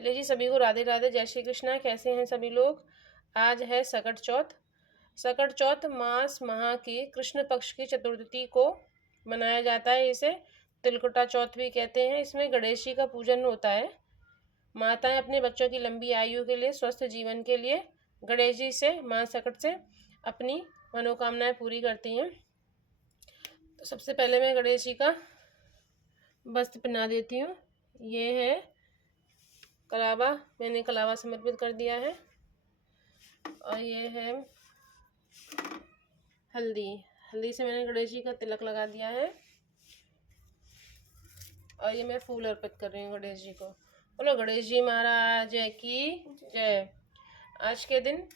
पहले जी सभी को राधे राधे, जय श्री कृष्णा। कैसे हैं सभी लोग। आज है सकट चौथ। सकट चौथ मास माह की कृष्ण पक्ष की चतुर्थी को मनाया जाता है। इसे तिलकुटा चौथ भी कहते हैं। इसमें गणेश जी का पूजन होता है। माताएं अपने बच्चों की लंबी आयु के लिए, स्वस्थ जीवन के लिए गणेश जी से, मां सकट से अपनी मनोकामनाएं पूरी करती हैं। तो सबसे पहले मैं गणेश जी का वस्त्र पहना देती हूँ। ये है कलावा, मैंने कलावा समर्पित कर दिया है। और ये है हल्दी, हल्दी से मैंने गणेश जी का तिलक लगा दिया है। और ये मैं फूल अर्पित कर रही हूँ गणेश जी को। बोलो गणेश जी महाराज की जय। आज के दिन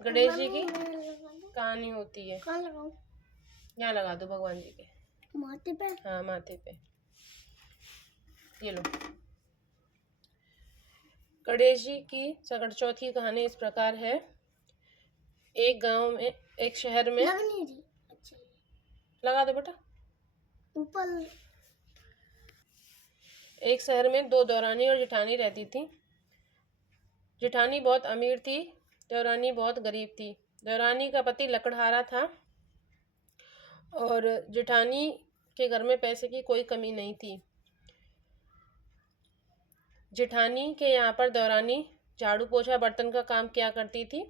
गणेश जी की कहानी होती है। यहाँ लगा दो भगवान जी के माथे पे। हाँ माथे पे। ये लो। गणेश जी की सकट चौथ की कहानी इस प्रकार है। एक गांव में, एक शहर में, अच्छा लगा दो बेटा ऊपर। एक शहर में दो देवरानी और जेठानी रहती थी। जेठानी बहुत अमीर थी, देवरानी बहुत गरीब थी। देवरानी का पति लकड़हारा था और जेठानी के घर में पैसे की कोई कमी नहीं थी। जेठानी के यहाँ पर देवरानी झाड़ू पोछा बर्तन का काम किया करती थी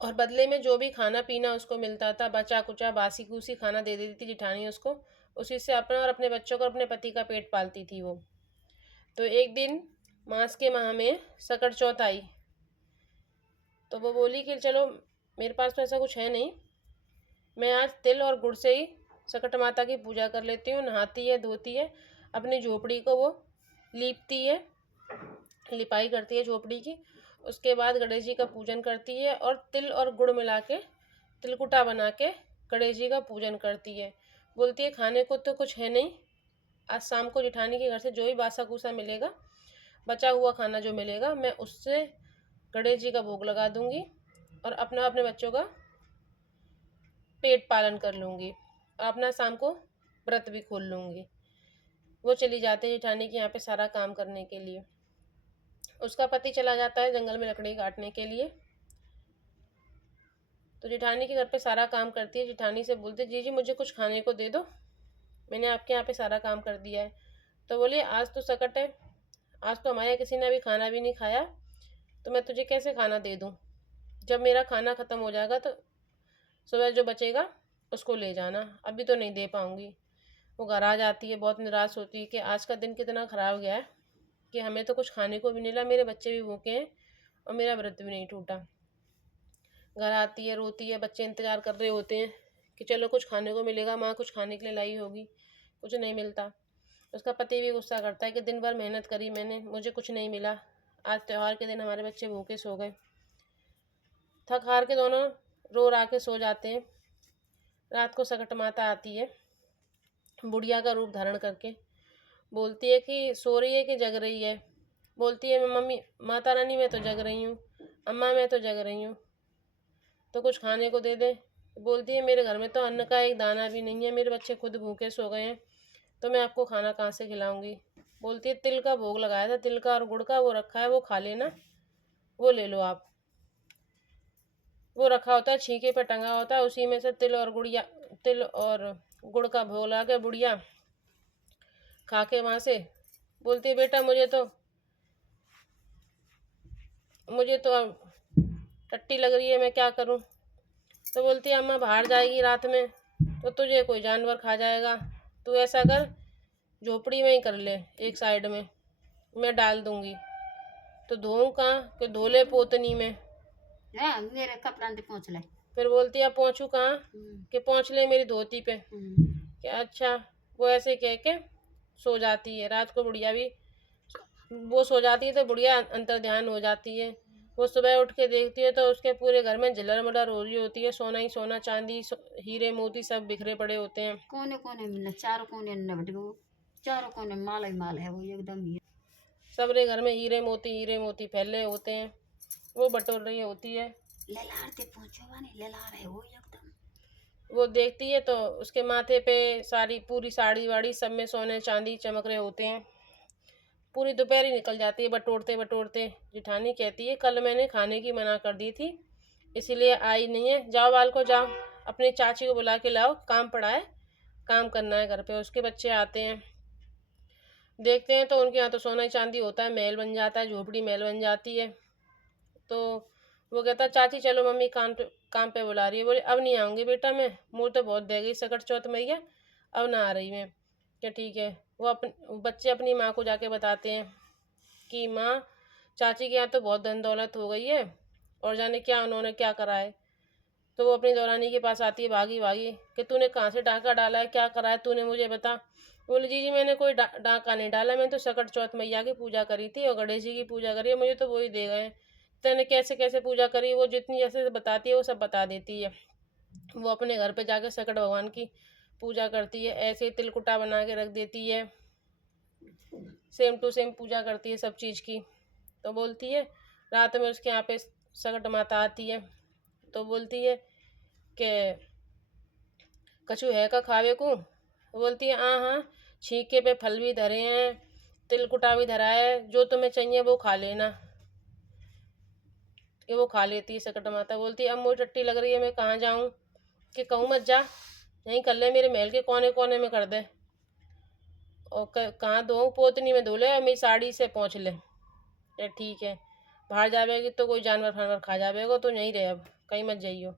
और बदले में जो भी खाना पीना उसको मिलता था, बचा कुचा बासी कूसी खाना दे देती थी जेठानी उसको। उसी से अपना और अपने बच्चों को, अपने पति का पेट पालती थी वो। तो एक दिन मास के माह में सकट चौथ आई तो वो बोली कि चलो मेरे पास तो ऐसा कुछ है नहीं, मैं आज तिल और गुड़ से ही सकट माता की पूजा कर लेती हूँ। नहाती है, धोती है, अपनी झोपड़ी को वो लीपती है, लिपाई करती है झोपड़ी की। उसके बाद गणेश जी का पूजन करती है और तिल और गुड़ मिला के तिलकुटा बना के गणेश जी का पूजन करती है। बोलती है खाने को तो कुछ है नहीं, आज शाम को जेठानी के घर से जो भी बासा कूसा मिलेगा, बचा हुआ खाना जो मिलेगा, मैं उससे गणेश जी का भोग लगा दूंगी और अपना अपने बच्चों का पेट पालन कर लूँगी और अपना शाम को व्रत भी खोल लूँगी। वो चली जाती है जेठानी के यहाँ पे सारा काम करने के लिए। उसका पति चला जाता है जंगल में लकड़ी काटने के लिए। तो जेठानी के घर पे सारा काम करती है। जेठानी से बोलती जी जी मुझे कुछ खाने को दे दो, मैंने आपके यहाँ पे सारा काम कर दिया है। तो बोली आज तो सकट है, आज तो हमारे यहाँ किसी ने अभी खाना भी नहीं खाया, तो मैं तुझे कैसे खाना दे दूँ। जब मेरा खाना ख़त्म हो जाएगा तो सुबह जो बचेगा उसको ले जाना, अभी तो नहीं दे पाऊँगी। वो घर आ जाती है, बहुत निराश होती है कि आज का दिन कितना ख़राब गया है कि हमें तो कुछ खाने को भी नहीं मिला, मेरे बच्चे भी भूखे हैं और मेरा व्रत भी नहीं टूटा। घर आती है, रोती है, बच्चे इंतज़ार कर रहे होते हैं कि चलो कुछ खाने को मिलेगा, माँ कुछ खाने के लिए लाई होगी, कुछ नहीं मिलता। उसका पति भी गुस्सा करता है कि दिन भर मेहनत करी मैंने, मुझे कुछ नहीं मिला, आज त्यौहार के दिन हमारे बच्चे भूखे सो गए। थक हार के दोनों रो रा के सो जाते हैं। रात को सकट माता आती है बुढ़िया का रूप धारण करके। बोलती है कि सो रही है कि जग रही है। बोलती है मम्मी, माता रानी मैं तो जग रही हूँ, अम्मा मैं तो जग रही हूँ, तो कुछ खाने को दे दे। बोलती है मेरे घर में तो अन्न का एक दाना भी नहीं है, मेरे बच्चे खुद भूखे सो गए हैं, तो मैं आपको खाना कहाँ से खिलाऊंगी। बोलती है तिल का भोग लगाया था, तिल का और गुड़ का, वो रखा है, वो खा लेना, वो ले लो आप। वो रखा होता है, छीके पे टंगा होता है, उसी में से तिल और गुड़ का भोग लगा के बुढ़िया खा के वहाँ से बोलती है बेटा मुझे तो अब टट्टी लग रही है, मैं क्या करूं। तो बोलती है अम्मा बाहर जाएगी रात में तो तुझे कोई जानवर खा जाएगा, तू ऐसा कर झोपड़ी में ही कर ले, एक साइड में मैं डाल दूंगी। तो धोऊं कहाँ कि धोले पोतनी में, मेरे कपड़ा से पहुँच ले। फिर बोलती है पहुँचू कहाँ कि पहुँच ले मेरी धोती पे। क्या अच्छा। वो ऐसे कह के सो जाती है। रात को बुढ़िया भी वो सो जाती है तो बुढ़िया अंतर ध्यान हो जाती है। वो सुबह उठ के देखती है तो उसके पूरे घर में झलर मलर हो रही होती है, सोना ही सोना, चांदी हीरे मोती सब बिखरे पड़े होते हैं। कोने कोने में, चारों कोने में, चारों कोने में माल ही माल है, वो एकदम ही सबरे घर में हीरे मोती फैले होते हैं। वो बटोर रही होती है। ललारते पहुंचो वानी ललार है वो एकदम। वो देखती है तो उसके माथे पे सारी पूरी साड़ी वाड़ी सब में सोने चांदी चमक रहे होते हैं। पूरी दोपहर ही निकल जाती है बटोरते बटोरते। जिठानी कहती है कल मैंने खाने की मना कर दी थी, इसीलिए आई नहीं है। जाओ बालको जाओ, अपनी चाची को बुला के लाओ, काम पड़ा है, काम करना है घर पे। उसके बच्चे आते हैं, देखते हैं तो उनके यहाँ तो सोना चांदी होता है, महल बन जाता है, झोपड़ी महल बन जाती है। तो वो कहता है चाची चलो मम्मी काम पे बुला रही है। बोले अब नहीं आऊँगी बेटा मैं, मुँह तो बहुत दे गई सकट चौथ मैया, अब ना आ रही मैं। क्या ठीक है। वो बच्चे अपनी माँ को जाके बताते हैं कि माँ चाची के यहाँ तो बहुत धन दौलत हो गई है और जाने क्या उन्होंने क्या करा है। तो वो अपनी दौरानी के पास आती है भागी भागी कि तूने कहाँ से डाका डाला है, क्या करा है तूने, मुझे बता। बोले जी मैंने कोई डाका नहीं डाला, मैंने तो सकट चौथ मैया की पूजा करी थी और गणेश जी की पूजा करी है, मुझे तो वही दे गए। तूने कैसे कैसे पूजा करी, वो जितनी जैसे बताती है वो सब बता देती है। वो अपने घर पे जाकर सकट भगवान की पूजा करती है, ऐसे ही तिलकुटा बना के रख देती है, सेम टू सेम पूजा करती है सब चीज़ की। तो बोलती है रात में उसके यहाँ पे सकट माता आती है, तो बोलती है कि कछु है का खावे को। बोलती है हाँ हाँ, छीके पे फल भी धरे हैं, तिलकुटा भी धरा है, जो तुम्हें चाहिए वो खा लेना। कि वो खा लेती है सकट माता। बोलती है अब मुझे टट्टी लग रही है, मैं कहाँ जाऊँ। कि कहूँ मत जा, यहीं कर ले, मेरे महल के कोने कोने में कर दे, और कहाँ धो, पोतनी में धो ले और मेरी साड़ी से पोंछ ले। ये ठीक है, बाहर जावेगी तो कोई जानवर फानवर खा जावेगा, तो यहीं रहे, अब कहीं मत जाइयो।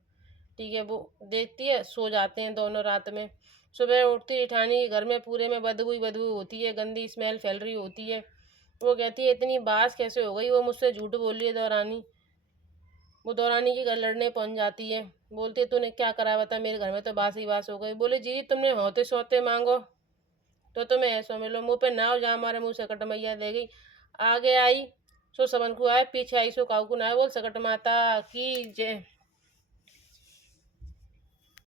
ठीक है। वो देखती है, सो जाते हैं दोनों रात में। सुबह उठती जेठानी, घर में पूरे में बदबू ही बदबू होती है, गंदी स्मेल फैल रही होती है। वो कहती है इतनी बास कैसे हो गई, वो मुझसे झूठ बोल रही है दौरानी। वो दौरानी के घर लड़ने पहुंच जाती है, बोलती है तूने क्या करा बता, मेरे घर में तो बास ही बास हो गई। बोले जी तुमने होते सोते मांगो तो तुम्हें ऐसो मिलो, मुँह पे ना हो जा, हमारे मुँह से सकट मैया दे गई। आगे आई सो सबन को आए, पीछे आई सो काऊ को ना आए। बोल सकट माता की जय।